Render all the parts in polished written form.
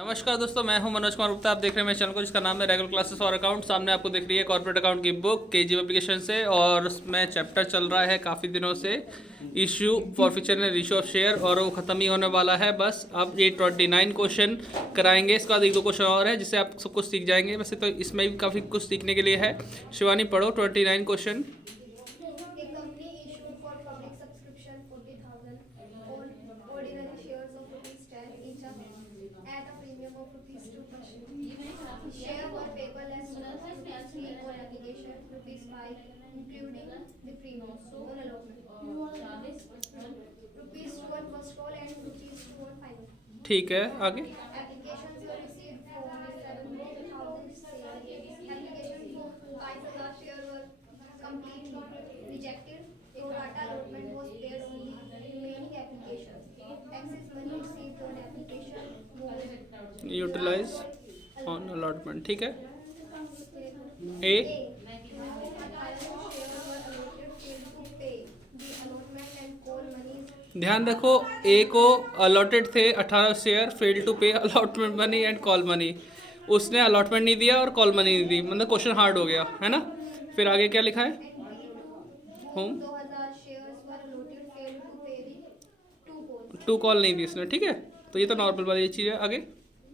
नमस्कार दोस्तों, मैं हूं मनोज कुमार गुप्ता। आप देख रहे हैं मेरे चैनल को जिसका नाम है रेगुलर क्लासेस फॉर अकाउंट। सामने आपको दिख रही है कॉर्पोरेट अकाउंट की बुक केजीब एप्लीकेशन से, और उसमें चैप्टर चल रहा है काफ़ी दिनों से issue forfeiture and issue of share, और वो ख़त्म ही होने वाला है। बस अब ये 29 क्वेश्चन कराएंगे। इसके बाद एक दो क्वेश्चन और है जिससे आप सब कुछ सीख जाएंगे। वैसे तो इसमें भी काफ़ी कुछ सीखने के लिए है। शिवानी पढ़ो 29 question. A company issued for public subscription 40,000 ordinary shares of rupees 10 each at a premium of rupees 2 per share. Share were paperless rupees 3 on application, rupees 5 including the premium on allotment. Rupees 2 on first call and rupees 2 on final. ठीक है, आगे। Applications were received for 7,000 shares. Application for 5,000 shares were completely rejected. Pro rata allotment was paid on the remaining applications. Excess money received on application was utilise utilized for on allotment, ठीक है। A. A, 18,000 shares were allotted failed to pay the allotment and call monies. ध्यान रखो, ए को allotted थे 18 share, fail to पे allotment money and call money. उसने allotment नहीं दिया और कॉल मनी नहीं दी, मतलब क्वेश्चन हार्ड हो गया है ना। फिर आगे क्या लिखा है? And B to home whom 2,000 shares were allotted failed to pay the 2 calls. Two call नहीं दी इसने, ठीक है। तो ये तो नॉर्मल वाली चीज़ है। आगे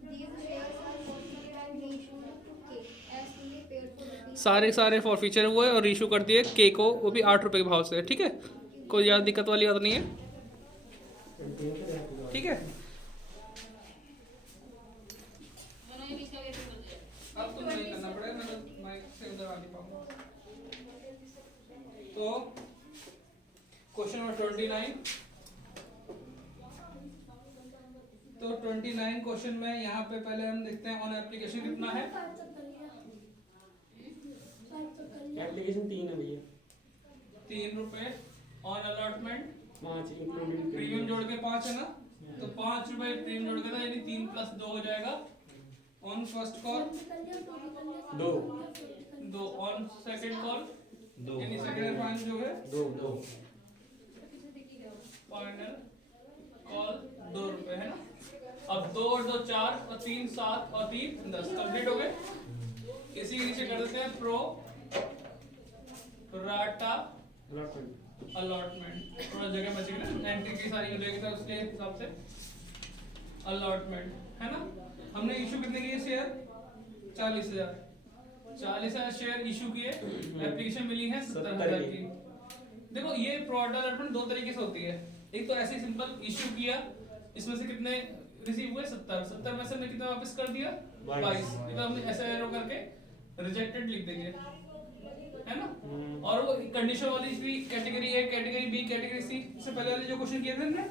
These shares are forfeited and reissued to K as fully paid for rupees. सारे फॉर फीचर हुए और इशू कर दिए के को, वो भी 8 रुपये के भाव से, ठीक है। कोई ज़्यादा दिक्कत वाली बात नहीं है, ठीक है। आपको नहीं करना पड़ेगा, मैं तो माइक से उधर आ नहीं पाऊंगा। तो क्वेश्चन नंबर 29। तो 29 क्वेश्चन में यहाँ पे पहले हम देखते हैं ऑन एप्लीकेशन कितना है। एप्लीकेशन 3 है भैया। 3 रुपए। ऑन अलॉटमेंट 5 इंक्लूडिंग प्रीमियम जोड़ के 5 है ना, तो 5 रुपए प्रीमियम जोड़ के था, यानी 3 + 2 हो जाएगा। On first call 2, on second call 2 यानी सेकंड फाइनल जो है 2 फाइनल कॉल 2 रुपए है ना। अब 2 और 2 4 और 3 7 और 3 10 कंप्लीट हो गए। इसी के नीचे कर देते हैं प्रो राटा अलॉटमेंट। थोड़ा जगह बचेगी ना, एंट्री की सारी हो जाएगी, तो उसके हिसाब से अलॉटमेंट है ना। हमने इशू कितने किए शेयर? 40,000 शेयर इशू किए। एप्लीकेशन मिली है 70,000 की। देखो, ये प्रोडक्ट अलॉटमेंट दो तरीके से होती है। एक तो ऐसे सिंपल इशू किया, इसमें से कितने रिसीव हुए? 70 में से हमने कितना वापस कर दिया? 22। तो हम ऐसे एरो करके रिजेक्टेड लिख देंगे, है ना। और वो कंडीशन वाली भी category A, category B, category C, इससे पहले वाले जो क्वेश्चन किए थे हमने,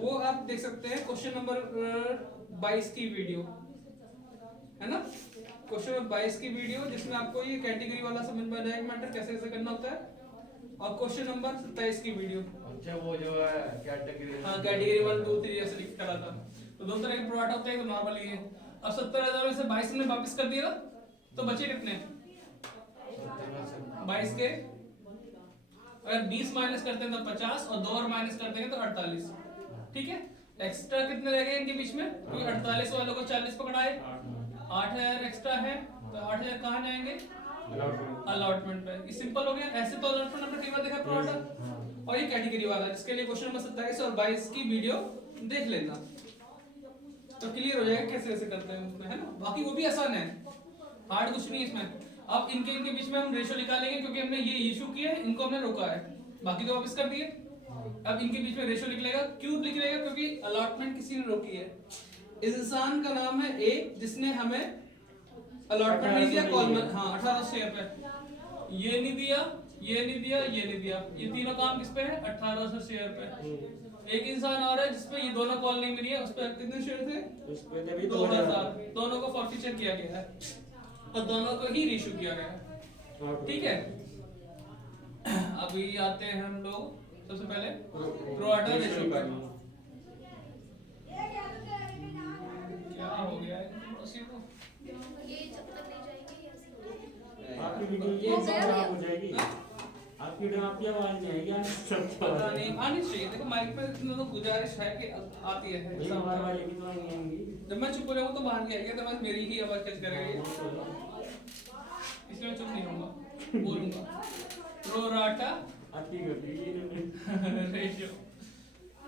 वो आप देख सकते हैं क्वेश्चन नंबर 22 की वीडियो, है ना। क्वेश्चन नंबर 22 की वीडियो, जिसमें आपको ये कैटेगरी वाला समझ में आएगा मैटर कैसे कैसे करना होता है। और क्वेश्चन नंबर 27 की वीडियो, अच्छा वो जो है कैटेगरी, हाँ कैटेगरी 1 2 3 ऐसे लिख करा था। तो दो तरह के प्रोडक्ट होते हैं, तो नॉर्मल ही है। अब 70,000 में से 22 ने वापस कर दिया, तो बचे कितने? 22 के अगर 20 माइनस करते हैं तो 50, और 2 और माइनस करते हैं तो 48, ठीक है। एक्स्ट्रा कितने रह गए इनके बीच में? क्योंकि 48 वालों को 40 पकड़ाए, 8,000 एक्स्ट्रा है, तो 8,000 कहाँ जाएंगे? अलॉटमेंट पे। ये सिंपल हो गया। ऐसे तो अलॉटमेंट हमने कई बार देखा प्रोडक्ट। और ये कैटेगरी वाला, जिसके लिए क्वेश्चन नंबर 27 और 22 की वीडियो देख लेना, तो क्लियर हो जाएगा कैसे कैसे करते हैं उसमें, है ना। बाकी वो भी आसान है, हार्ड कुछ नहीं है इसमें। अब इनके बीच में हम रेशो निकालेंगे, क्योंकि हमने ये इशू किया है, इनको हमने रोका है, बाकी तो वापस कर दिए। अब इनके बीच में रेशो निकलेगा। क्यों निकलेगा? क्योंकि अलॉटमेंट किसी ने रोकी है। इस इंसान का नाम है ए, जिसने हमें अलॉटमेंट नहीं दिया, कॉलमन, हाँ 18 शेयर पे, ये नहीं दिया, ये नहीं दिया, ये नहीं दिया। ये तीनों काम किस पे है? 1800 शेयर पे। एक इंसान और है जिसपे ये दोनों कॉल नहीं मिली है, उस पर कितने शेयर थे? उस पे थे भी 2000। दोनों को फॉरफीचर किया गया है और दोनों को ही रीइश्यू किया गया है, ठीक है। अभी आते हैं हम लोग सबसे पहले प्रो राटा रेशियो पर। क्या हो गया है पड़ोसी को? ये जब तक नहीं जाएंगे ऐसे हो आपकी वीडियो ये खराब हो जाएगी। आपकी वीडियो आपकी आवाज नहीं आएगी, पता नहीं, आनी चाहिए। देखो माइक पे इतना तो गुजारिश है कि आती है, हमारे वाले की तो नहीं आएंगी। जब मैं चुप रहूंगा तो बाहर नहीं आएगा, तो बस मेरी ही आवाज कैच करेगा, इसलिए मैं चुप नहीं रहूंगा, बोलूंगा। प्रो राटा आपकी गलती है इन्होंने। रेशियो।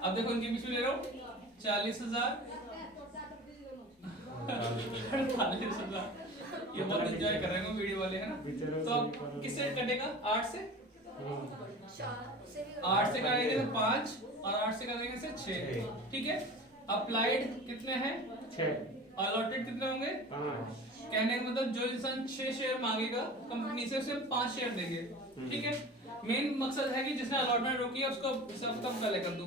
अब देखो इनके बीच में ले रहा हूँ 40,000 48,000। ये बहुत एंजॉय कर रहे हैं वीडियो वाले, है ना। तो अब किससे कटेगा? 8 से। 8 से करेंगे तो 5 और 8 से करेंगे से 6। ठीक है। अप्लाइड कितने हैं? 6। अलॉटेड कितने होंगे? 5। कहने का मतलब जो इंसान 6 शेयर मांगेगा कंपनी से, उसे 5 शेयर देंगे। ठीक है। मेन मकसद है कि जिसने अलॉटमेंट रोकी है उसको हिसाब कम पहले कर दूं।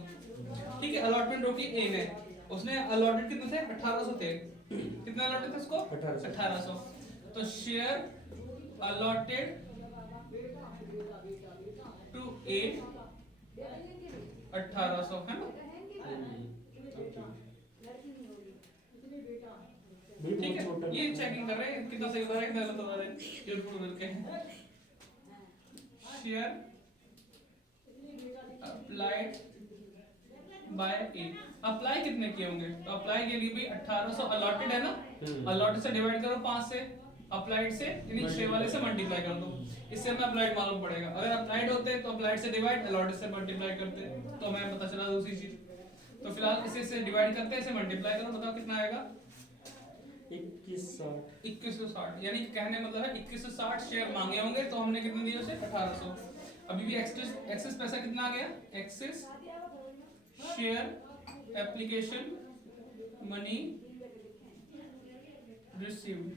ठीक है। अलॉटमेंट रोकी ए ने, उसने अलॉटेड कितने थे? 1800 थे। कितना अलॉटेड थे उसको? 1800। तो शेयर अलॉटेड टू ए 1800 है ना। ठीक है। ये चेकिंग कर रहे हैं कितना सही हो रहा है, कितना गलत हो रहा है, ये गूगल के share applied by A. Apply कितने किए होंगे? तो अप्लाई के लिए भी 1800 अलॉटेड है ना, अलॉटेड से डिवाइड करो 5 से, अप्लाइड से यानी 6 वाले से मल्टीप्लाई कर दो, इससे हमें अप्लाइड मालूम पड़ेगा। अगर अप्लाइड होते तो अप्लाइड से डिवाइड, अलॉटेड से मल्टीप्लाई करते तो हमें पता चला दूसरी चीज। तो फिलहाल इसे से डिवाइड करते हैं, इसे मल्टीप्लाई करो, बताओ कितना आएगा? 2160। यानी कहने मतलब है 2160 शेयर मांगे होंगे, तो हमने कितने दिए उसे? 1800। अभी भी एक्सेस पैसा कितना आ गया? Access share application money received.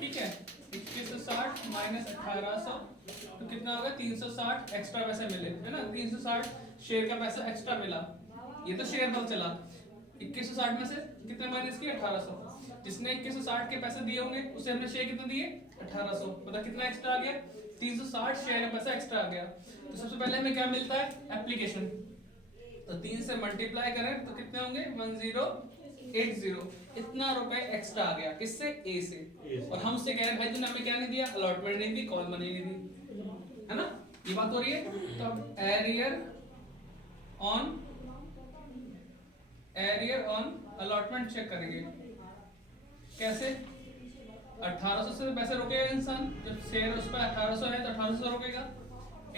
ठीक है। 2160 माइनस 1800 तो कितना होगा? 360 एक्स्ट्रा पैसे मिले, है ना। 360 शेयर का पैसा एक्स्ट्रा मिला। ये तो शेयर बल चला। 2160 में से कितने माइनस किए? 1800। जिसने 2160 के पैसे दिए होंगे उसे हमने शेयर कितने दिए? 1800। पता कितना एक्स्ट्रा आ गया? 360 शेयर का पैसा एक्स्ट्रा आ गया। तो सबसे पहले हमें क्या मिलता है? एप्लीकेशन। तो 3 से मल्टीप्लाई करें तो कितने होंगे? 1080। इतना रुपए एक्स्ट्रा आ गया, किससे? ए से। और हमसे कह रहे भाई तूने हमें क्या नहीं दिया? अलॉटमेंट नहीं दी, कॉल मनी नहीं दी, है ना। ये बात हो रही है। तो अब एरियर ऑन अलॉटमेंट चेक करेंगे। कैसे? 1800 से पैसे रोकेगा इंसान, जब शेयर उस पर 1800 है तो 1800 रोकेगा,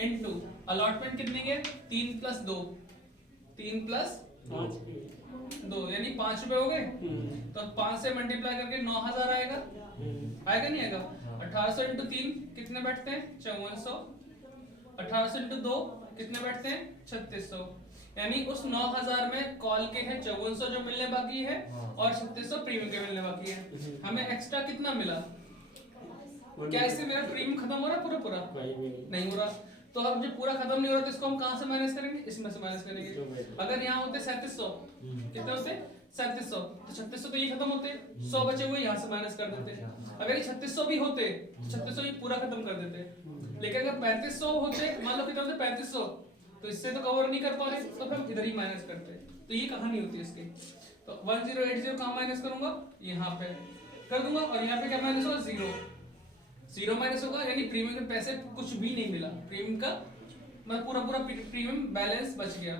इनटू अलॉटमेंट कितनी है? 3 + 2, 3 + 2 यानी 5 रुपए हो गए। तो 5 से मल्टीप्लाई करके 9000 आएगा, आएगा नहीं आएगा? 1800 × 3 कितने बैठते हैं? 5400। 1800 × 2 कितने बैठते हैं? 3600। यानी उस 9000 में कॉल के हैं 5400 जो मिलने बाकी है और 3600 प्रीमियम के मिलने बाकी है। हमें एक्स्ट्रा कितना मिला? क्या इससे मेरा प्रीमियम खत्म हो रहा है पूरा? नहीं हो रहा। तो अब जब पूरा खत्म नहीं हो रहा तो इसको हम कहां से माइनस करेंगे? इसमें से माइनस करेंगे। अगर यहाँ होते 3700, कितने होते? 3700, तो 3600 तो ये खत्म होते, 100 बचे हुए यहाँ से माइनस कर देते। अगर ये 3600 भी होते तो 3600 ये पूरा खत्म कर देते। लेकिन अगर 3500 होते, मान लो कितने होते? 3500, तो इससे तो कवर नहीं कर पा रहे, तो फिर हम इधर ही माइनस करते। तो ये कहानी होती है इसकी। तो 1080 कहाँ माइनस करूंगा? यहाँ पे कर दूंगा, और यहाँ पे क्या माइनस होगा? 0 माइनस होगा, यानी प्रीमियम के पैसे कुछ भी नहीं मिला। प्रीमियम का मतलब पूरा प्रीमियम बैलेंस बच गया।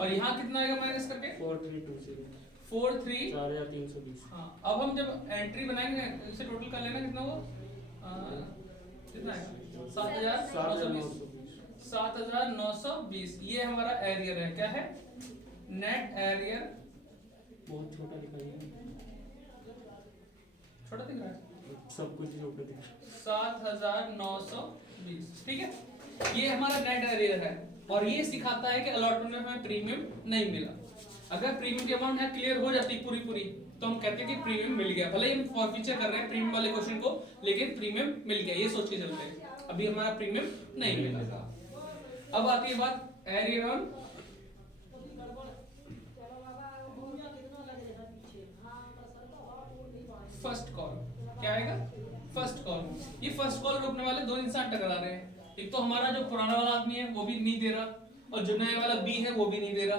और यहाँ कितना आएगा माइनस करके? 4320। हाँ। अब हम जब एंट्री बनाएंगे, इसे टोटल कर लेना, कितना होगा? कितना है? 7920। ये हमारा एरियर है। क्या है? Net arrear. बहुत छोटा दिखाई है, छोटा दिख रहा है, सब कुछ छोटा दिख रहा है। 7920। ठीक है। ये हमारा नेट एरियर है, और ये सिखाता है कि अलॉटमेंट में हमें प्रीमियम नहीं मिला। अगर प्रीमियम की अमाउंट है क्लियर हो जाती पूरी तो हम कहते हैं कि प्रीमियम मिल गया। भले ही हम फॉरफीचर कर रहे हैं प्रीमियम वाले क्वेश्चन को, लेकिन प्रीमियम मिल गया, ये सोच के चलते हैं। अभी हमारा प्रीमियम नहीं मिला। अब आती है बात एरियर ऑन फर्स्ट कॉल। क्या आएगा? First call. ये फर्स्ट कॉल रोकने वाले दो इंसान टकरा रहे हैं। एक तो हमारा जो पुराना वाला आदमी है वो भी नहीं दे रहा, और जो नया वाला बी है वो भी नहीं दे रहा।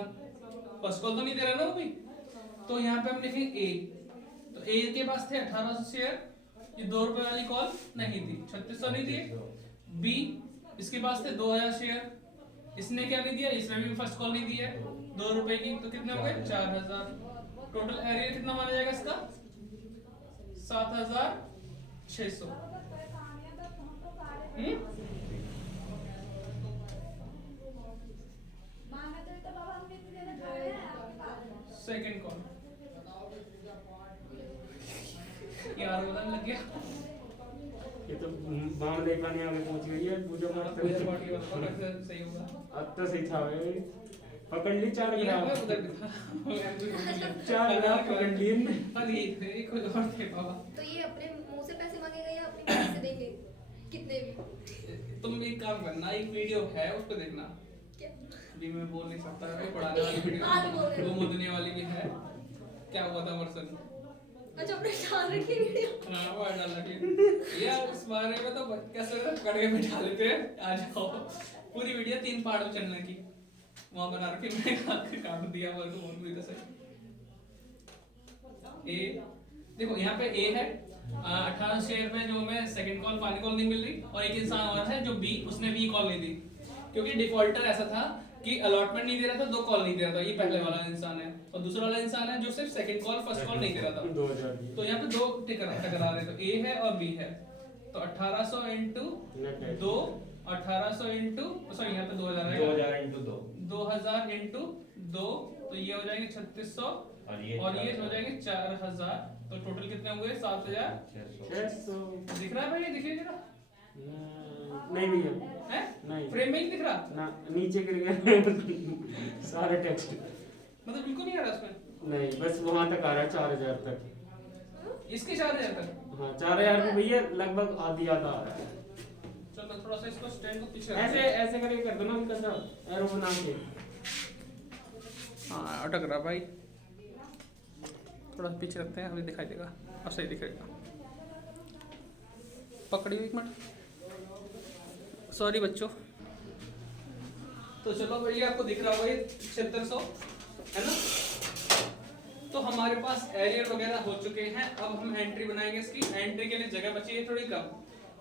फर्स्ट कॉल तो नहीं दे रहा ना वो भी। तो यहाँ पे हम लिखेंगे ए। तो ए के पास थे 1800 शेयर, ये 2 रुपए वाली कॉल नहीं दी, 3600 नहीं दिए। बी, इसके पास थे 2000 शेयर, इसने क्या नहीं दिया? इसने भी फर्स्ट कॉल नहीं दी है 2 रुपए की, तो कितने हो गए? 4000। टोटल एरिया कितना माना जाएगा इसका 7600। सेकंड कॉल यार बोलने लग गया। ये तो बाम देखने आगे पहुंच गई है पूजा मारते पूजा पाठ की बात कर सही होगा। अब तो सही था भाई, पकड़ ली 4 ये ग्राम, मैं उधर दिखा 4 ग्राम पकड़ लिए ने। अरे एक कोई और थे बाबा। तो ये अपने मुंह से पैसे मांगेगा या अपनी मर्जी से देंगे कितने भी? तुम एक काम करना, एक वीडियो है उस पर देखना। क्या? अभी मैं बोल नहीं सकता है, पढ़ाने वाली आज बोल रहे वीडियो हो। वो मुदने वाली भी है। क्या हुआ था वर्सन? अच्छा अपने डाल रखी वीडियो। हाँ वो डाल रखी यार। इस बारे में तो कैसे पकड़ के बिठा लेते हैं। आ जाओ, पूरी वीडियो 3 पार्ट में चलने की वहां बना रखी। मैंने काट दिया वर्क बोल भी तो सही। ए देखो यहाँ पे ए है 18 शेयर में जो हमें सेकंड कॉल फाइनल कॉल नहीं मिल रही, और एक इंसान और है जो बी, उसने बी कॉल नहीं दी क्योंकि डिफॉल्टर ऐसा था कि अलॉटमेंट नहीं दे रहा था, 2 कॉल नहीं दे रहा था। ये पहले वाला इंसान है, और दूसरा वाला इंसान है जो सिर्फ सेकंड कॉल फर्स्ट कॉल नहीं दे रहा था। 2000 तो यहाँ पे 2 टकरा रहे, तो ए है और बी है। तो 1800 इंटू 2, 1800 इंटू सॉरी यहाँ पे 2000 है, 2000 इंटू 2 2000 इंटू 2, तो ये हो जाएंगे 3600 और ये और ये हो जाएंगे 4000। तो टोटल कितने हुए 7000। 600 दिख रहा है भाई? ये दिखिए जरा। नहीं भैया है नहीं, फ्रेम में ही दिख रहा, ना नीचे गिर गया सारे टेक्स्ट। मतलब बिल्कुल नहीं आ रहा उसमें। नहीं बस वहां तक आ रहा है 4000 तक। इसके 4000 तक। हाँ 4000 भी भैया लगभग आधी आधा आ रहा है। चलो थोड़ा सा इसको स्टैंड को पीछे ऐसे ऐसे करके कर दो ना उनका सब एरो बना के। हाँ अटक रहा भाई, थोड़ा पीछे रखते हैं, अभी दिखाई देगा और सही दिखेगा। पकड़िए एक मिनट, सॉरी बच्चों। तो चलो भैया आपको दिख रहा होगा ये 7600 है ना। तो हमारे पास एरियर वगैरह हो चुके हैं। अब हम एंट्री बनाएंगे। इसकी एंट्री के लिए जगह बची है थोड़ी कम,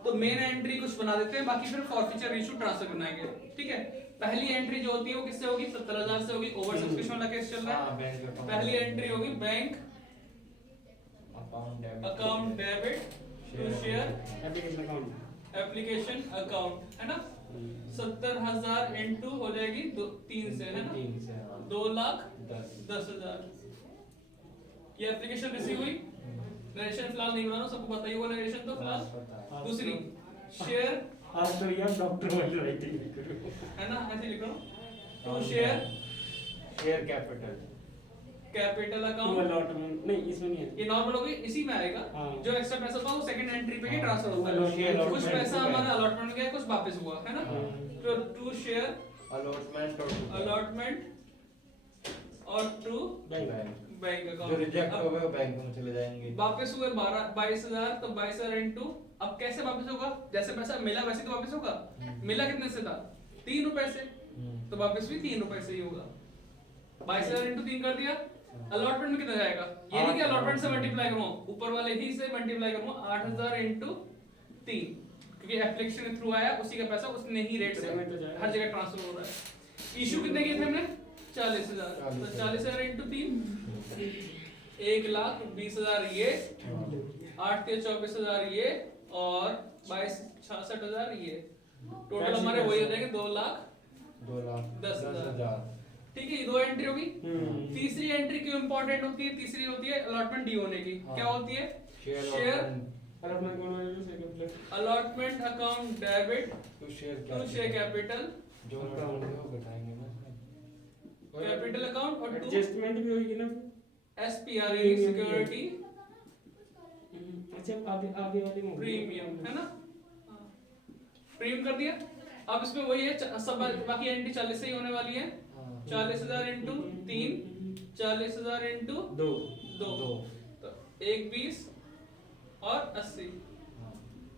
तो मेन एंट्री कुछ बना देते हैं, बाकी फिर फॉरफीचर इशू ट्रांसफर बनाएंगे। ठीक है, पहली एंट्री जो होती है वो किससे होगी? 70000 से होगी। ओवर सब्सक्रिप्शन वाला केस चल रहा हाँ, है। बैंक अकाउंट पहली एंट्री होगी bank account account debit to share application account application account है ना। 70000 इंटू हो जाएगी 3 से है ना, 3 से हाँ 2,10,000। ये एप्लीकेशन रिसीव हुई। नरेशन फिलहाल नहीं बना रहा हूं, सबको बताइए वो नरेशन तो फिलहाल। दूसरी शेयर आज तो यार डॉक्टर वाली राइटिंग लिख रहे हो है ना, ऐसे लिख रहा हूं। To share capital capital to account. Allotment नहीं इसमें नहीं है। ये नॉर्मल होगी, इसी में आएगा। हाँ। जो एक्स्ट्रा पैसा था वो सेकंड एंट्री पे ही हाँ। ट्रांसफर होता Allotment है। कुछ पैसा हुआ है। हमारा अलॉटमेंट गया, कुछ वापस हुआ है ना। हाँ। तो टू शेयर अलॉटमेंट और अलॉटमेंट और टू बैंक बैंक जो अकाउंट। रिजेक्ट हो गए वो बैंक में चले जाएंगे। वापस हुए 22,000, तो 22,000 इंटू अब कैसे वापस होगा? जैसे पैसा मिला वैसे तो वापस होगा। मिला कितने से था? 3 रुपए से, तो वापस भी 3 रुपए से ही होगा। 22,000 इंटू 3 कर दिया। अलॉटमेंट में कितना जाएगा? ये नहीं कि अलॉटमेंट से मल्टीप्लाई करूं, ऊपर वाले ही से मल्टीप्लाई करूं। 8,000 इंटू 3, क्योंकि एप्लीकेशन के थ्रू आया, उसी का पैसा उसने ही रेट से हर जगह ट्रांसफर हो रहा है। इशू कितने किए थे हमने? 40,000। तो 40,000 इंटू 3 1,20,000 ये, 8 के 24,000 ये, और 22,66,000 ये। टोटल हमारे वही हो जाएंगे 2,10,000। ठीक है, ये 2 एंट्री होगी। तीसरी एंट्री क्यों इंपॉर्टेंट होती है? तीसरी होती है अलॉटमेंट डी होने की। हाँ। क्या होती है? Share allotment account debit to to share capital जो अकाउंट है वो बताएंगे ना। कैपिटल अकाउंट और टू एडजस्टमेंट भी होगी ना। एसपीआरए सिक्योरिटी अच्छा आगे आगे वाली में प्रीमियम है ना। प्रीमियम कर दिया। अब इसमें वही है, सब बाकी एंट्री 40 से ही होने वाली है। 40,000 इंटू 3, 40,000 इंटू 2, तो 1,20 और 80,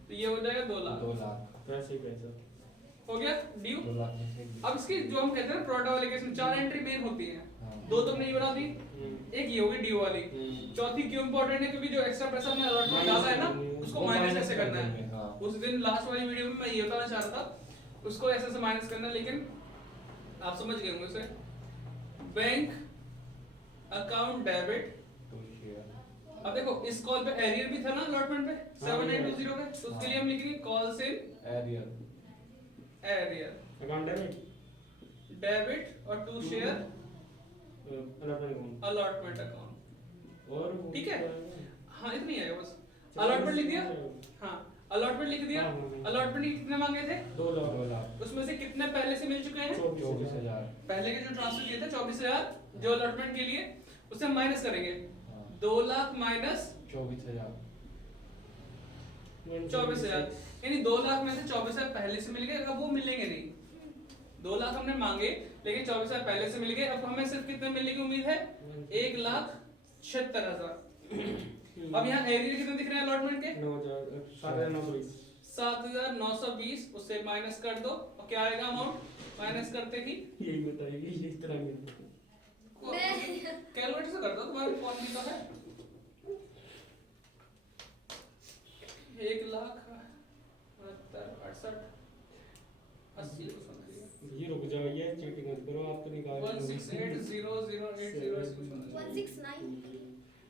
तो ये हो जाएगा 2 लाख। 2 लाख पैसे पैसा हो गया ड्यू। 2 लाख में से अब इसकी जो हम कहते हैं ना प्रोडक्ट वाले केस में 4 एंट्री मेन होती है। हाँ। 2 तुमने ये बना दी, एक ये होगी ड्यू वाली। चौथी क्यों इंपॉर्टेंट है? क्योंकि जो एक्स्ट्रा पैसा हमने अलॉटमेंट डाला है ना, उसको वो माइनस minus कैसे कर करना देंगे, है। हाँ। उस दिन लास्ट वाली वीडियो में मैं ये बताना चाह रहा था, उसको ऐसे से माइनस करना, लेकिन आप समझ गए होंगे उसे। बैंक अकाउंट डेबिट अब देखो इस कॉल पे एरियर भी था ना अलॉटमेंट पे 7820 पे, तो उसके लिए हम लिखेंगे calls in arrear account debit debit और to share allotment allotment account. और ठीक है, हाँ इतना ही आएगा बस। अलॉटमेंट लिख दिया, हाँ अलॉटमेंट लिख दिया। अलॉटमेंट कितने मांगे थे? 2 लाख उसमें से कितने पहले से मिल चुके हैं? 24,000। पहले के जो ट्रांसफर किए थे 24,000 जो अलॉटमेंट के लिए, उससे हम माइनस करेंगे। 2 लाख माइनस 24,000। 24,000, यानी 2 लाख में से 24,000 पहले से मिल गए, अब वो मिलेंगे नहीं। 2 लाख हमने मांगे लेकिन 24,000 पहले से मिल गए, अब हमें सिर्फ कितने मिलने की उम्मीद है? 1,76,000। अब यहाँ एरिया कितने दिख रहे हैं अलॉटमेंट के? 7,920, उससे माइनस कर दो और क्या आएगा अमाउंट? माइनस करते ही यही बताएगी इस तरह में कैलकुलेटर से कर दो, तुम्हारे फोन भी तो है। 1,68,80 ये रुक जाओ, ये चीटिंग मत करो, आप तो निकाल 168,0,080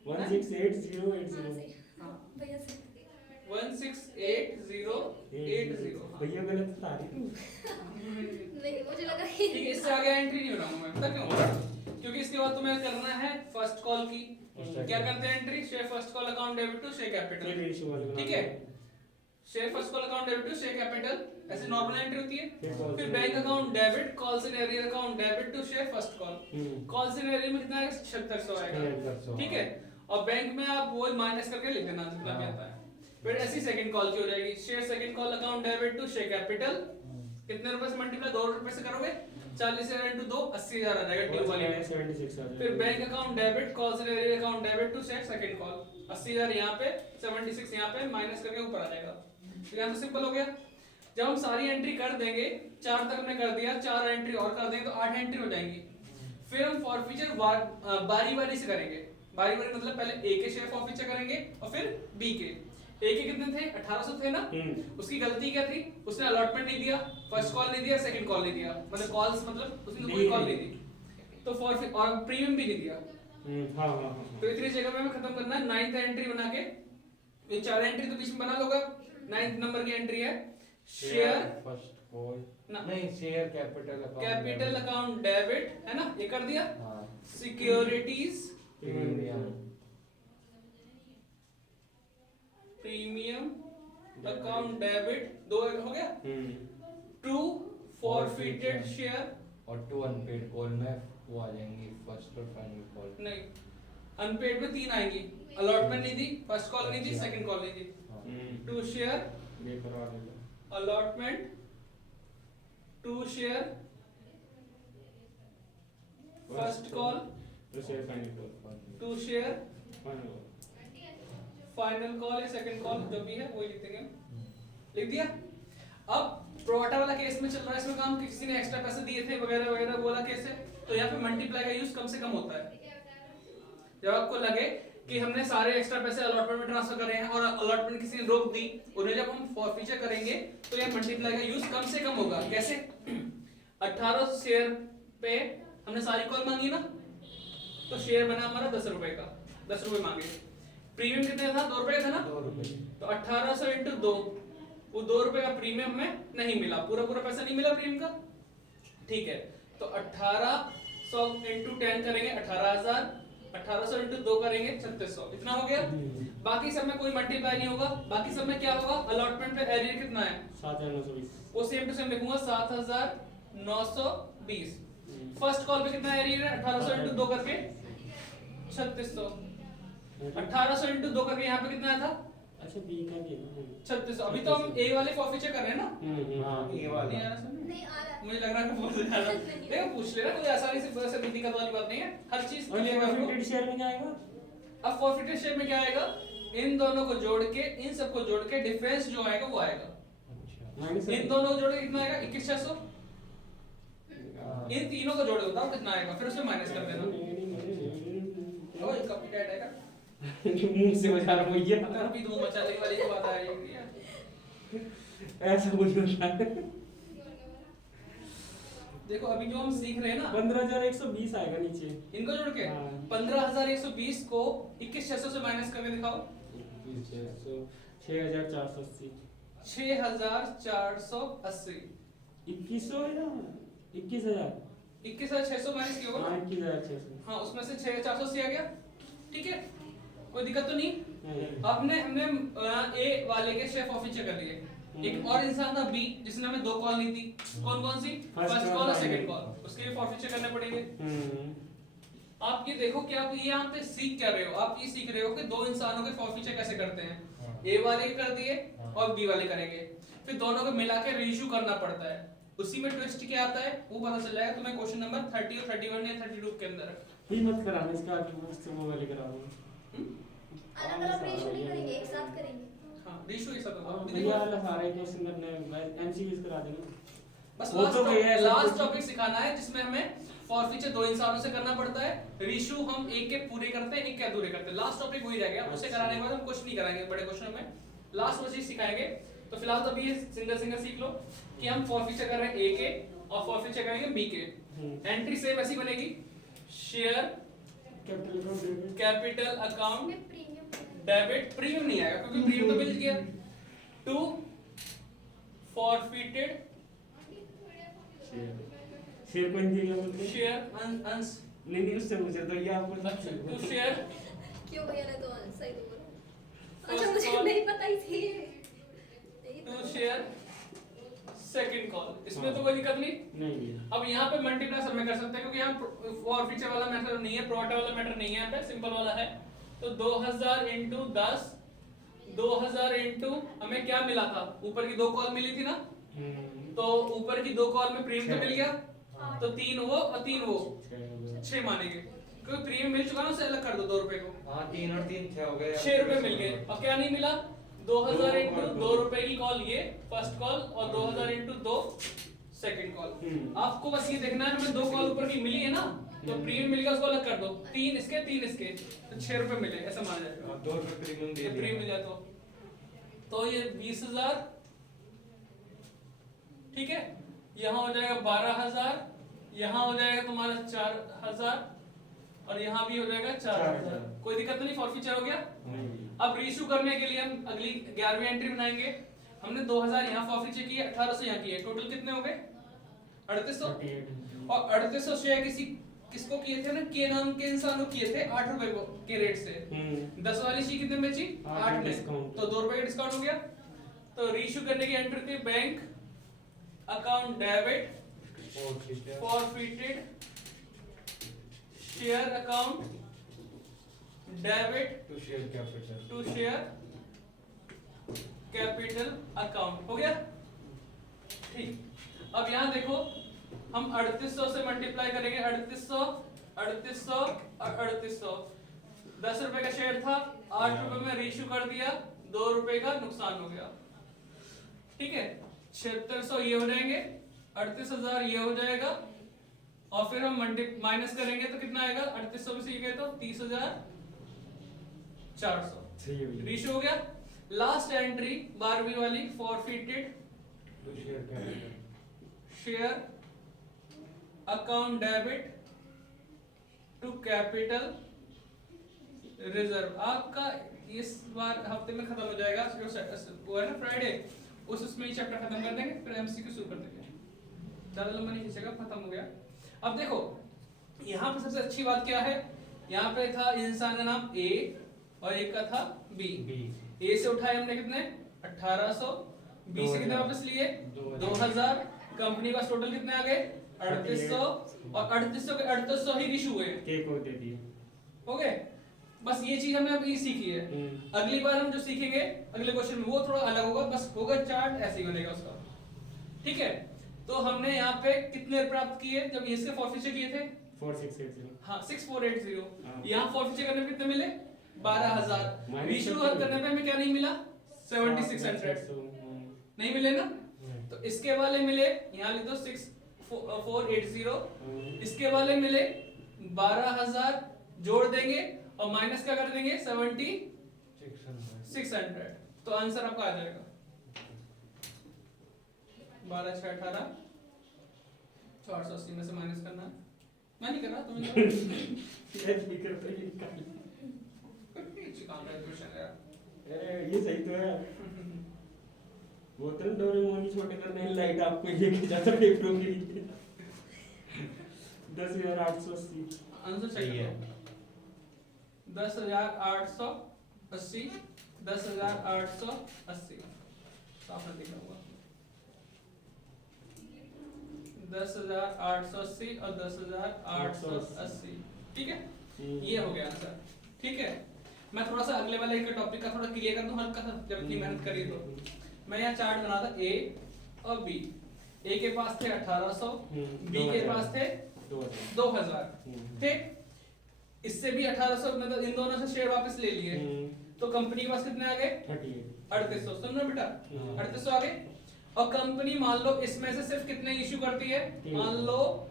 168,080 हाँ भैया से 168,080। भैया गलत बता रही तू। नहीं मुझे लगा ठीक है, इससे आगे एंट्री नहीं बनाऊंगा मैं, पता क्यों? क्योंकि इसके बाद तुम्हें करना है फर्स्ट कॉल की। क्या करते हैं entry? Share first call account debit to share capital. ठीक है, share first call account debit to share capital, ऐसे नॉर्मल एंट्री होती है। फिर bank account debit, calls in arrear account debit to share first call. Calls in arrear में कितना आएगा? 7600 आएगा। ठीक है, और बैंक में आप वो माइनस करके लिख देना जितना भी आता है। फिर ऐसी सेकंड कॉल की हो जाएगी, share second call account debit to share capital. कितने रुपए से मल्टीप्लाई? 2 रुपए से करोगे, 40,000 into 2 80,000 आ जाएगा ड्यू वाली में। 76 आ फिर bank account debit, calls in arrear account debit to share second call, 80,000 यहाँ पे, 76 यहाँ पे, माइनस करके ऊपर आ जाएगा। तो यहाँ तो सिंपल हो गया। जब हम सारी एंट्री कर देंगे, 4 तक हमने कर दिया, 4 एंट्री और कर देंगे तो 8 एंट्री हो जाएंगी। फिर हम फॉरफीचर बारी बारी से करेंगे। बारी बारी मतलब पहले ए के शेयर फॉरफीचर करेंगे और फिर बी के। ए के कितने थे? 1800 थे ना। उसकी गलती क्या थी? उसने अलॉटमेंट नहीं दिया, फर्स्ट कॉल नहीं दिया, सेकंड कॉल नहीं दिया, मतलब कॉल्स मतलब उसने कोई कॉल नहीं दी, तो फॉर और प्रीमियम भी नहीं दिया। हां तो इतनी जगह में हमें खत्म करना है। 9th एंट्री बना के, ये 4 एंट्री तो बीच में बना लोगे। 9th नंबर की एंट्री है शेयर फर्स्ट कॉल ना, नहीं शेयर कैपिटल अकाउंट डेबिट है ना, ये कर दिया। हां सिक्योरिटीज प्रीमियम अकाउंट डेबिट 2 हो गया। टू फॉरफिटेड शेयर और 2 अनपेड कॉल में वो आ जाएंगी फर्स्ट और फाइनल कॉल। नहीं, अनपेड में 3 आएंगी। अलॉटमेंट नहीं दी, फर्स्ट कॉल नहीं दी, सेकंड कॉल नहीं दी। टू शेयर ये करवा दे allotment, to share first call, तो share final call to share final final call या सेकंड कॉल जो भी है वही लिख देंगे। लिख दिया। अब प्रोवाटा वाला केस में चल रहा है इसमें काम कि किसी ने एक्स्ट्रा पैसे दिए थे वगैरह वगैरह, बोला केस है, तो यहाँ पे मल्टीप्लाई का यूज कम से कम होता है। जब आपको लगे कि हमने सारे एक्स्ट्रा पैसे अलॉटमेंट में ट्रांसफर करे हैं और अलॉटमेंट किसी ने रोक दी, उन्हें जब हम फॉरफीचर करेंगे तो ये मल्टीप्लाई का यूज कम से कम होगा। कैसे? 1800 शेयर पे हमने सारी कॉल मांगी ना, तो शेयर बना हमारा 10 रुपए का, 10 रुपए मांगे। प्रीमियम कितना था? 2 रुपए था ना। 2 रुपए तो 1800 into 2, वो 2 रुपए का प्रीमियम में नहीं मिला, पूरा पूरा पैसा नहीं मिला प्रीमियम का। ठीक है, तो 1800 into 10 करेंगे 18,000, 1800 into 2 करेंगे 3600, इतना हो गया। बाकी सब में कोई मल्टीप्लाई नहीं होगा, बाकी सब में क्या होगा? अलॉटमेंट पे एरियर कितना है? 7,920 वो सेम टू सेम लिखूंगा 7,920। फर्स्ट कॉल पे कितना एरियर है? 1800 into 2 करके 3600। 1800 into 2 करके यहाँ पे कितना आया था? अच्छा बी का भी 3600। अभी तो हम ए वाले फॉरफीचर कर रहे हैं ना। हां ये वाला नहीं आ रहा समझ? नहीं आ रहा। मुझे लग रहा है कि बहुत ज्यादा देखो पूछ लेना, कोई आसानी से बस भी दिक्कत वाली बात नहीं है, हर चीज और ये फॉरफिटेड शेयर में क्या आएगा? अब फॉरफिटेड शेयर में क्या आएगा? इन दोनों को जोड़ के, इन सबको जोड़ के डिफरेंस जो आएगा वो आएगा। माइनस इन दोनों को जोड़ के कितना आएगा? 21,600। इन तीनों को जोड़े बताओ कितना आएगा, फिर उसमें माइनस कर देना। ओए कॉपी टाइट आएगा, मुंह से बजा रहा हूं भैया, कर भी दूं मचा लेने वाली की बात आ जाएगी यार। ऐसा कुछ होता है। देखो अभी जो हम सीख रहे हैं ना 15,120 आएगा नीचे। इनको जोड़ के हाँ। 15,120 को 21,600 से माइनस करके दिखाओ। 6,480। 6,480 2100 या 21,000? 21,600 माइनस किया होगा हाँ, ना? 21,600। हाँ उसमें से 6,480 आ गया। ठीक है, कोई दिक्कत तो नहीं। नहीं। हमने ए वाले के शेफ ऑफिसर कर लिए। एक और इंसान था बी जिसने हमें 2 कॉल ली थी। कौन कौन सी? फर्स्ट कॉल और सेकंड कॉल, उसके लिए फॉरफीचर करने पड़ेंगे। आप ये देखो कि आप ये यहाँ पे सीख क्या रहे हो। आप ये सीख रहे हो कि 2 इंसानों के फॉरफीचर कैसे करते हैं। ए वाले कर दिए और बी वाले करेंगे, फिर दोनों को मिला के रीइश्यू करना पड़ता है। उसी में ट्विस्ट क्या आता है वो पता चल जाएगा तुम्हें क्वेश्चन नंबर 30 और 31 या 32 के अंदर। ही मत कराना इसका, आगे मुझसे वो वाले करा दो। अलग अलग रेशियो नहीं करेंगे, एक साथ करेंगे। हाँ रीइश्यू ये सब होगा। भैया वाला सारे क्वेश्चन करने एमसीक्यूज करा देंगे। बस वो तो भैया ऐसा लास्ट कुछ- टॉपिक सिखाना है जिसमें हमें फॉरफीचर 2 इंसानों से करना पड़ता है। रीइश्यू हम एक के पूरे करते हैं, एक के अधूरे करते हैं। लास्ट टॉपिक वही रह गया, उसे कराने के बाद हम कुछ नहीं कराएंगे बड़े क्वेश्चन में। लास्ट वो चीज सिखाएंगे। तो फिलहाल तो अभी ये सिंगल सिंगल सीख लो कि हम फॉरफीचर कर रहे हैं ए के और फॉरफीचर करेंगे बी के। एंट्री सेम ऐसी बनेगी, शेयर कैपिटल अकाउंट में प्रीमियम डेबिट। प्रीमियम नहीं आएगा क्योंकि प्रीमियम तो मिल गया। टू फॉरफिटेड शेयर को हिंदी में बोलते हैं। शेयर अंस नहीं उससे पूछे तो ये आपको टू शेयर क्यों भैया ने तो सही तो बोला। First अच्छा मुझे call. नहीं पता ही थी। To share second call. इसमें तो कोई दिक्कत नहीं। नहीं। अब यहाँ पे मल्टीप्लाई सब में कर सकते हैं क्योंकि यहाँ फॉरफीचर वाला मेथड नहीं है, प्रोटा वाला मैटर नहीं है, यहाँ पे सिंपल वाला है। तो 2000 into 10 2000 into हमें क्या मिला था? ऊपर की 2 कॉल मिली थी ना, तो ऊपर की 2 कॉल में प्रीमियम तो मिल गया, तो 3 वो और 3 वो 6 मानेंगे क्योंकि प्रीमियम मिल चुका ना, उसे अलग कर दो 2 रुपए को। हाँ 3 और 3 6 हो गए। 6 रुपए मिल गए। और क्या नहीं मिला? 2000 into 2 रुपए की कॉल ये फर्स्ट कॉल और 2000 into 2 सेकंड कॉल। आपको बस ये देखना है हमें 2 कॉल ऊपर की मिली है ना, तो प्रीमियम मिल गया उसको अलग कर दो। 3 इसके 3 इसके, तो 6 रुपए मिले ऐसा माना जाएगा। 2 रुपए प्रीमियम दे दिया। प्रीमियम मिल जाए तो ये 20,000 ठीक है। यहाँ हो जाएगा 12,000, यहाँ हो जाएगा तुम्हारा 4,000 और यहाँ भी हो जाएगा 4,000। कोई दिक्कत तो नहीं, फॉरफीचर हो गया। अब रीइश्यू करने के लिए हम अगली 11वीं एंट्री बनाएंगे। हमने 2000 यहाँ फॉरफीचर किए, 1800 यहाँ किए, टोटल कितने हो गए? 3800। और 3800 शेयर किसको किए थे ना, के नाम के इंसान को किए थे 8 रुपए को के रेट से। 10 वाली शी कितने में बेची? 8 में, तो 2 रुपए का डिस्काउंट हो गया। तो रीइश्यू करने की एंट्री थी bank account debit forfeited share account debit to share capital account. हो गया ठीक। अब यहाँ देखो हम 3800 से मल्टीप्लाई करेंगे। 3800 और 10 रुपए का शेयर था, 8 रुपए में रीइश्यू कर दिया, 2 रुपए का नुकसान हो गया। ठीक है, 7600 ये हो जाएंगे, 38,000 ये हो जाएगा और फिर हम माइनस करेंगे तो कितना आएगा? 3800 में से ये गए तो 30,400 रीइश्यू हो गया। लास्ट एंट्री 12वीं वाली forfeited share account debit to capital reserve. आपका इस बार हफ्ते में खत्म हो जाएगा, जो वो है ना फ्राइडे, उसमें ही चैप्टर खत्म कर देंगे, फिर एमसीक्यू शुरू कर देंगे। ज्यादा लंबा नहीं खींचेगा, खत्म हो गया। अब देखो यहाँ पे सबसे अच्छी बात क्या है, यहाँ पे था इंसान का नाम ए और एक का था बी। ए से उठाए हमने कितने? 1800। बी से कितने वापस लिए? 2000। कंपनी का टोटल कितने आ गए? 3800 और 3800 के 3800 ही इशू हुए हो गए। बस ये चीज हमने अभी सीखी है। अगली बार हम जो सीखेंगे अगले क्वेश्चन में वो थोड़ा अलग होगा, बस होगा चार्ट ऐसे ही बनेगा उसका। ठीक है, तो हमने यहाँ पे कितने प्राप्त किए जब इसके फॉरफीचर किए थे? 4680। हाँ 6480। यहाँ फॉरफीचर करने पे कितने मिले? 12,000। रीइश्यू करने पे हमें क्या नहीं मिला? 7600 नहीं मिले ना। तो इसके वाले मिले, यहाँ लिख दो 6480। इसके वाले मिले 12,000, जोड़ देंगे और माइनस क्या कर देंगे? 7600। तो आंसर आपका आ जाएगा 12 6 18 तो 880 में से माइनस करना है। मैं नहीं कर रहा, तुम्हें करो। ये ठीक करता है, ये निकाल। अच्छी काम है क्वेश्चन यार। अरे ये सही तो है। वो तो डोरेमोन छोटे करने की लाइट आपको ये कि जाता पेपरों की 10,880 आंसर सही सही है। है। 10,880 10,880 आपने देखा होगा 10,880 और 10,880 ठीक है, ये हो गया आंसर। ठीक है, मैं थोड़ा सा अगले वाले के टॉपिक का थोड़ा क्लियर कर दूं हल्का सा, जब इतनी मेहनत करी तो मैं यहाँ चार्ट बना था ए और बी। ए के पास थे 1800, बी के पास थे 2000। ठीक, इससे भी 1800 मतलब इन दोनों से शेयर वापस ले लिए, तो कंपनी के पास कितने आ गए 3800। सुन लो बेटा, 3800 आ गए। और कंपनी मान लो इसमें से सिर्फ कितने इशू करती है, मान लो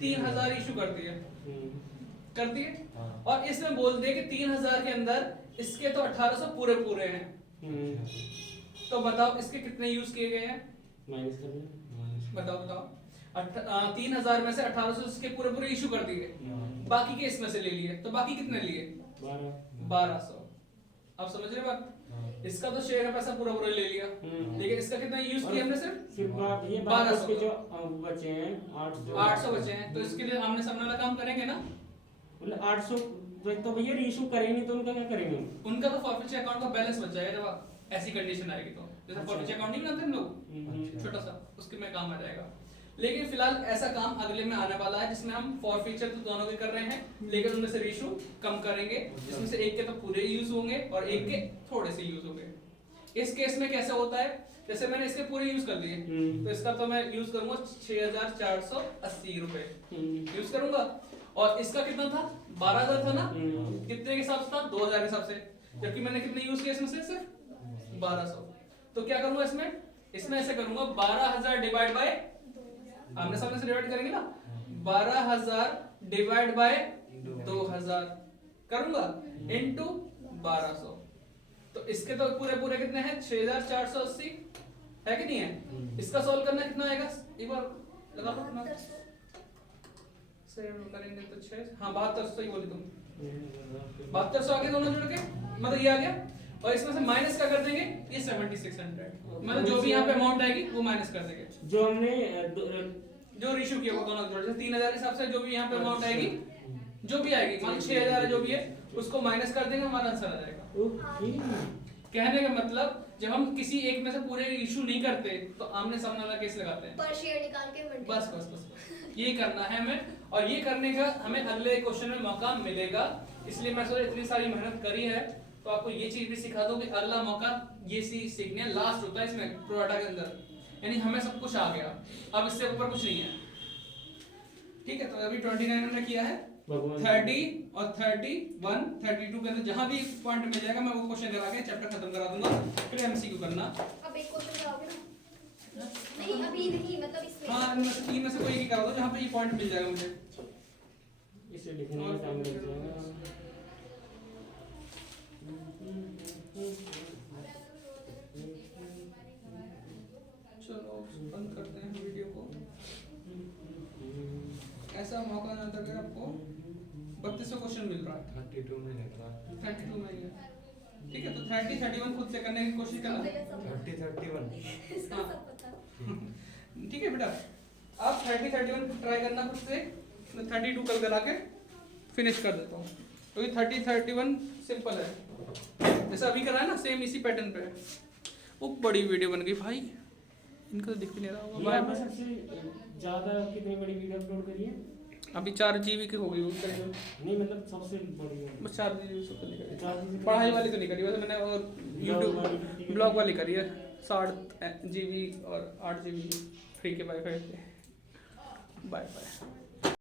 3000 इशू करती है, करती है। और इसमें बोल दे कि 3000 के अंदर इसके तो 1800 पूरे पूरे हैं, तो बताओ इसके कितने यूज किए गए हैं, माइनस करना। बताओ बताओ। 3000 में से 1800 इसके पूरे पूरे इशू कर दिए, बाकी के इसमें से ले लिए, तो बाकी कितने लिए 1200। अब समझ रहे बात, इसका तो शेयर का पैसा पूरा पूरा ले लिया, लेकिन इसका कितना यूज किया हमने सिर्फ ये 1200 के जो बचे हैं 800 बचे हैं, तो इसके लिए आमने सामने वाला काम करेंगे ना। मतलब 800 तो भैया रीइशू करेंगे तो उनका क्या करेंगे? उनका तो फॉरफिचर अकाउंट का बैलेंस बच जाएगा जब ऐसी कंडीशन आएगी, तो जैसे फॉरफिचर अकाउंट नहीं बनाते हम लोग छोटा सा, उसके में काम आ जाएगा। लेकिन फिलहाल ऐसा काम अगले में आने वाला है जिसमें हम फॉरफिचर तो दोनों के कर रहे हैं, लेकिन उनमें से रीइशू कम करेंगे, जिसमें से एक के तो पूरे यूज होंगे और एक के थोड़े से यूज होंगे। इस केस में कैसा होता है, जैसे मैंने इसके पूरे यूज कर लिए, तो इसका तो मैं यूज करूंगा 6480 रुपए यूज करूंगा, और इसका कितना था 12000 था ना, कितने के हिसाब से था 2000 के हिसाब से, जबकि मैंने कितने यूज किया इसमें से सिर्फ 1200। तो क्या करूंगा इसमें ऐसे करूंगा 12000 डिवाइड बाय, आमने सामने से डिवाइड करेंगे ना, 12000 डिवाइड बाय 2000 करूंगा इनटू 1200। तो इसके तो पूरे पूरे कितने हैं 6480 है कि नहीं है। इसका सॉल्व करना कितना आएगा, एक बार लगा लो अपना करेंगे तो 6, हाँ 7200 ही बोली तुम, 7200 आ गए दोनों जुड़ के, मतलब ये आ गया। और इसमें से माइनस क्या कर देंगे, ये 7600, मतलब जो भी यहाँ पे अमाउंट आएगी वो माइनस कर देंगे, जो हमने जो रिश्यू किया वो दोनों जोड़, जैसे 3000 के हिसाब से जो भी यहाँ पे अमाउंट आएगी, जो भी आएगी मान लो 6000 जो भी है उसको माइनस कर देंगे, हमारा आंसर आ जाएगा। कहने का मतलब जब हम किसी एक में से पूरे इशू नहीं करते तो आमने सामने वाला केस लगाते हैं, पर शेयर निकाल के मंडी। बस बस बस ये करना है हमें, और ये करने का हमें अगले क्वेश्चन में मौका मिलेगा। इसलिए मैं सोचा इतनी सारी मेहनत करी है तो आपको ये चीज भी सिखा दूं कि अगला मौका ये सीखने लास्ट होता है इसमें प्रोडाटा के अंदर, यानी हमें सब कुछ आ गया, अब इससे ऊपर कुछ नहीं है। ठीक है, तो अभी 29 हमने किया है, 30 और 31 32 के अंदर जहां भी पॉइंट मिल जाएगा मैं वो क्वेश्चन करा के चैप्टर खत्म करा दूंगा, फिर एमसीक्यू करना। अब एक क्वेश्चन कराओगे ना? नहीं अभी नहीं, मतलब इसमें हां, इनमें से 3 में से कोई एक ही करा दो जहां पे ये पॉइंट मिल जाएगा मुझे, इसे लिखने में टाइम लग जाएगा। चलो बंद करते हैं वीडियो को। ऐसा मौका ना अगर आपको 3200 क्वेश्चन मिल रहा है, 32 में लिख रहा है, 32 में ही है। ठीक है, तो 30 31 खुद से करने की कोशिश करना। 30 31 इसका सब पता। ठीक है बेटा, आप 30 31 ट्राई करना खुद से, मैं 32 कल करा के फिनिश कर देता हूँ, क्योंकि 30 31 सिंपल है, जैसा अभी करा है ना सेम इसी पैटर्न पे। वो बड़ी वीडियो बन गई भाई, इनको तो दिख भी नहीं रहा होगा। ये आपने सबसे ज्यादा कितनी बड़ी वीडियो अपलोड करी है? अभी 4 GB की हो गई वो, नहीं मतलब सबसे बड़ी है बस 4 GB से नहीं करी, 4 GB पढ़ाई वाली तो नहीं करी, वैसे मैंने और यूट्यूब ब्लॉग वाली करी है 60 GB और 8 GB फ्री के वाईफाई पे। Bye bye.